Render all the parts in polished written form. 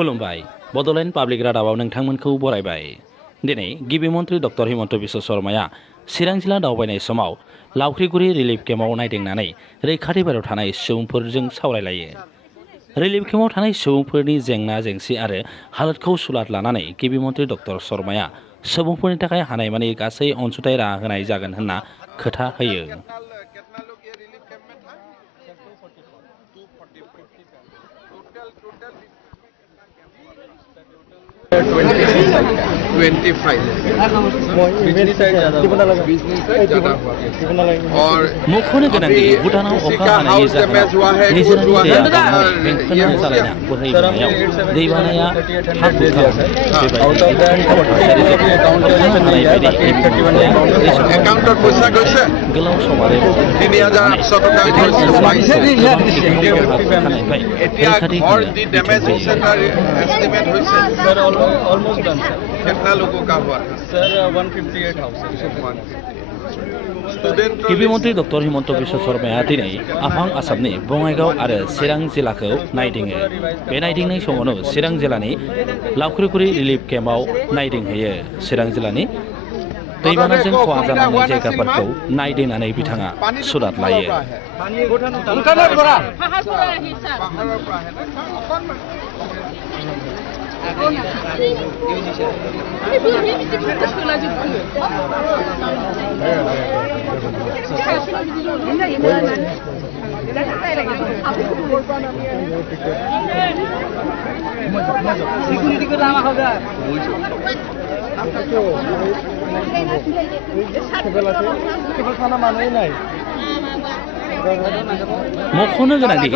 खुलुमबाय बड'लेण्ड पाब्लिक रादाबाव नोंथांमोनखौ बरायबाय। दिनै गिबि मन्थ्रि डक्टर हिमन्त बिश्व शर्माया चिरां जिल्ला दावबायनाय समाव लावख्रिगुरि रिलिफ केम्पआव नायदिंनानै रैखाथि बारियाव थानाय सुबुंफोरजों सावरायलायो। रिलिफ केम्पआव थानाय सुबुंफोरनि जेंना जेंसि आरो हालोदखौ सुलाद लानानै गिबि मन्थ्रि डक्टर शर्माया सुबुंफोरनि थाखाय हानायमानि गासै अनसुंथाइ राहा होनाय जागोन होनना खोथा होयो। 25 और मुख'नो गोनांदि भुटानाव अखा हानायनि जाहोनाव निजोरानि दैया बांनानै बेंखनना जालायना बोहैबोनायाव दैबानाया हा गोलाव सम आरो रैखाथि होनो बिथोन होयो। कितना लोगों का हुआ सर 158 हाउस गिबि मन्थ्रि डक्टर हिमन्त बिश्व शर्माया दिनै आफां आसामनि बङाइगाव आरो चिरां जिल्लाखौ नायदिङो। बे नायदिंनाय समावनो चिरां जिल्लानि लावख्रिगुरि रिलिफ केम्पआव नायदिंहैयो। चिरां जिल्लानि दैबानाजों खहा जानांनाय जायगाफोरखौ नायदिंनानै बिथाङा सुलाद लायो। मख'नो गोनांदि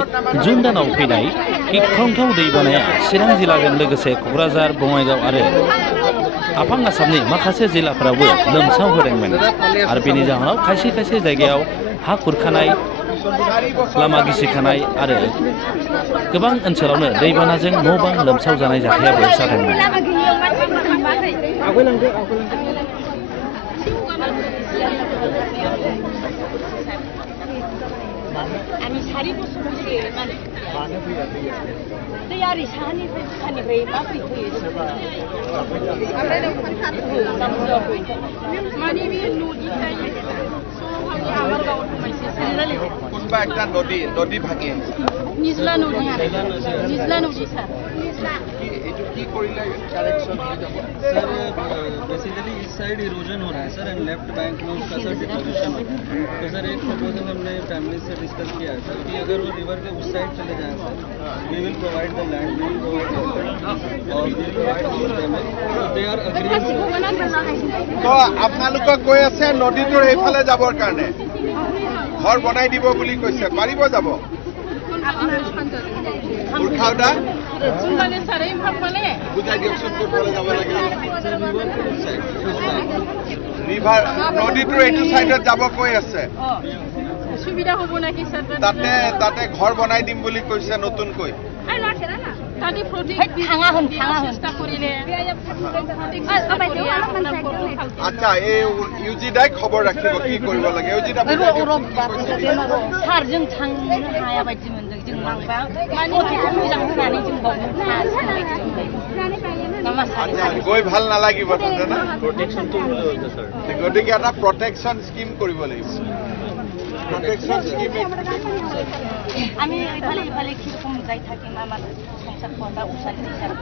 जुन दानाव फैनाय गिख्रंथाव दैबानाया चिरां जिल्लाजों लोगोसे क'क्राझार, बङाइगाव आरो आफां आसामनि माखासे जिल्लाफोरावबो लोमसाव होदोंमोन आरो बेनि जाहोनाव खायसे खायसे जायगायाव हा खुरखानाय, लामा गिसिखानाय आरो गोबां ओनसोलावनो दैबानाजों न' बां लोमसाव जानाय जाथायाबो जादोंमोन। आंनि सारि बोसोर बैसो दैया ओरै साहानिफ्राय भुटाननिफ्राय माबोरै फैयो माने बे नदीफ्राय আমার গাঁৱত সোমাইছে চাৰিআলি কোনবা একটা নদী ভাঙি নিজলা নদী নিজলা নদী স্যাৰ এইটো কি কৰিলে কাৰেকশন হৈ যাব सर बेसिकली इस साइड इरोजन हो रहा है सर एंड लेफ्ट बैंक में उसका सर डिपोजिशन हो रहा है। तो सर एक प्रपोजल हमने फैमिली से डिस्कस किया है सर कि अगर वो रिवर के उस साइड चले जाएं sir we will provide the land, we will provide और we will provide all payment they are agreeing. তো আপোনালোকক কৈ আছে নদীটোৰ এইফালে যাবৰ কাৰণে ঘৰ বনাই দিব বুলি কৈছে, পাৰিব যাব? উঠাওদা বুজাই দিয়কচোন কোনফালে যাব লাগে। ৰিভাৰ নদীটোৰ এইটো চাইডত যাব কৈ আছে, সুবিধা হ'ব নেকি স্যাৰ? তাতে ঘৰ বনাই দিম বুলি কৈছে নতুনকৈ। আচ্ছা, এই ইউজিদাই খবৰ ৰাখিব কি কৰিব লাগে। ইউজিদা सारजों थांनो हाया बायदि मोनदों जों लांबा गथ'खौ मोजां होनानै जों बावनो গৈ ভাল নালাগিব তাতে না, গতিকে এটা প্ৰটেকশ্যন স্কিম কৰিব লাগিব। প্ৰটেকশ্যন স্কিম আমি এফালে এফালে কিৰকম যাই থাকি আমাৰ সংসাৰ কথা উশান্তি স্যাৰ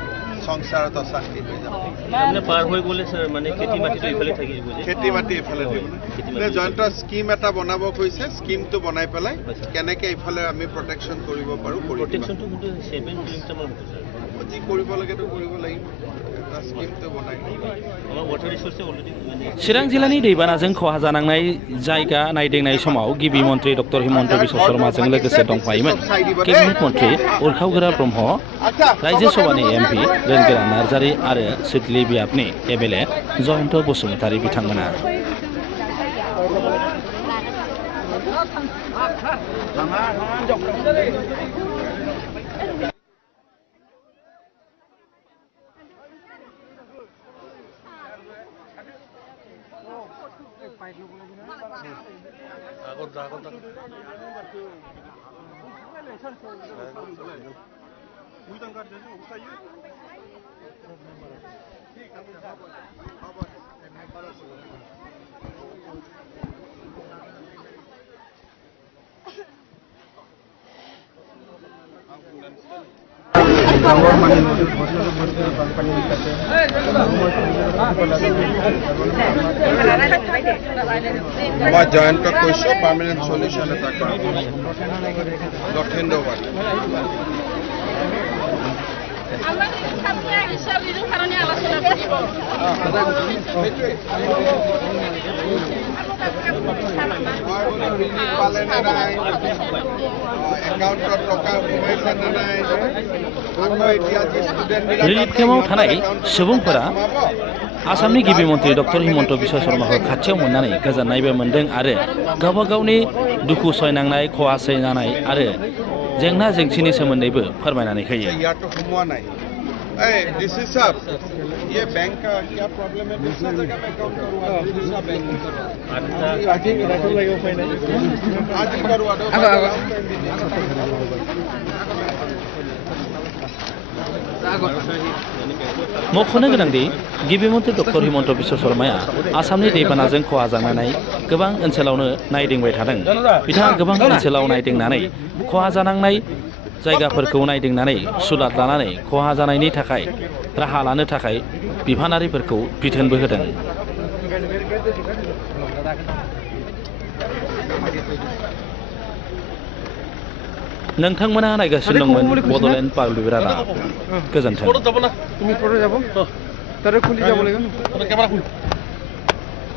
সংসাৰত অশান্তি হৈ যাব। মানে পাৰ হৈ গ'লে স্যাৰ মানে খেতি মাটিটো ইফালে থাকি যাব যে খেতি মাটি এইফালে দিব। জয়ন্ত স্কিম এটা বনাব কৈছে, স্কিমটো বনাই পেলাই কেনেকে এইফালে আমি প্ৰটেকশ্যন কৰিব পাৰোঁ প্ৰটেকশ্যনটো কিন্তু 7 কিলোমিটাৰ মান হ'ব স্যাৰ। যি কৰিব লাগেতো কৰিব লাগিব, এটা স্কিমটো বনাই আমাৰ वाटार रिसोर्सে अलरेडी चिरां जिल्लानि दैबानाजों खहा जानांनाय जायगा नायदिंनाय समाव गिबि मन्थ्रि डक्टर हिमन्त बिश्व शर्माजों लोगोसे दंफायोमोन केबिनेट मन्थ्रि उरखावगोरा ब्रह्म, राज्य सभानि एमपि रोनगोरा नार्जारि आरो सिडली बियाबनि एमएलए जयन्त बसुमतारी बिथांमोना। মই জয়ন্তক কৈছোঁ পাৰ্মানেণ্ট সলিউশ্যন এটা কৰা লক্ষেন্দ্ৰবাৰী পালে নে নাই একাউণ্টত টকা সোমাইছে নে নাই আকৌ এতিয়া যি ষ্টুডেণ্টবিলাক रिलिफ केम्पआव थानाय सुबुंफोरा आसामनि गिबि मन्थ्रि डक्टर हिमन्त बिश्व शर्माखौ खाथियाव मोननानै गोजोननायबो मोन्दों आरो गावबा गावनि दुखु सहायनांनाय खहा सहायनांनाय आरो जेंना जेंसिनि सोमोन्दैबो फोरमायनानै होयो ইয়াতো সোমোৱা নাই এই ডিসি साहब ये बैंक का क्या प्रॉब्लम है दूसरा जगह पे अकाउंट करवा दूसरा बैंक आज ही करवा दो मख'नो गोनांदि गिबि मन्थ्रि डक्टर हिमन्त बिश्व शर्माया आसामनि दैबानाजों खहा जानानै गोबां ओनसोलावनो नायदिंबाय थादों बिथाङा गोबां ओनसोलाव नायदिंनानै खहा जानांनाय जायगाफोरखौ नायदिंनानै सुलाद लानानै खहा जानायनि थाखाय राहा लानो थाखाय बिफानारिफोरखौ बिथोनबो होदों नोंथांमोना नायगासिनो दंमोन बड'लेण्ड पाब्लिक रादाब गोजोन्थों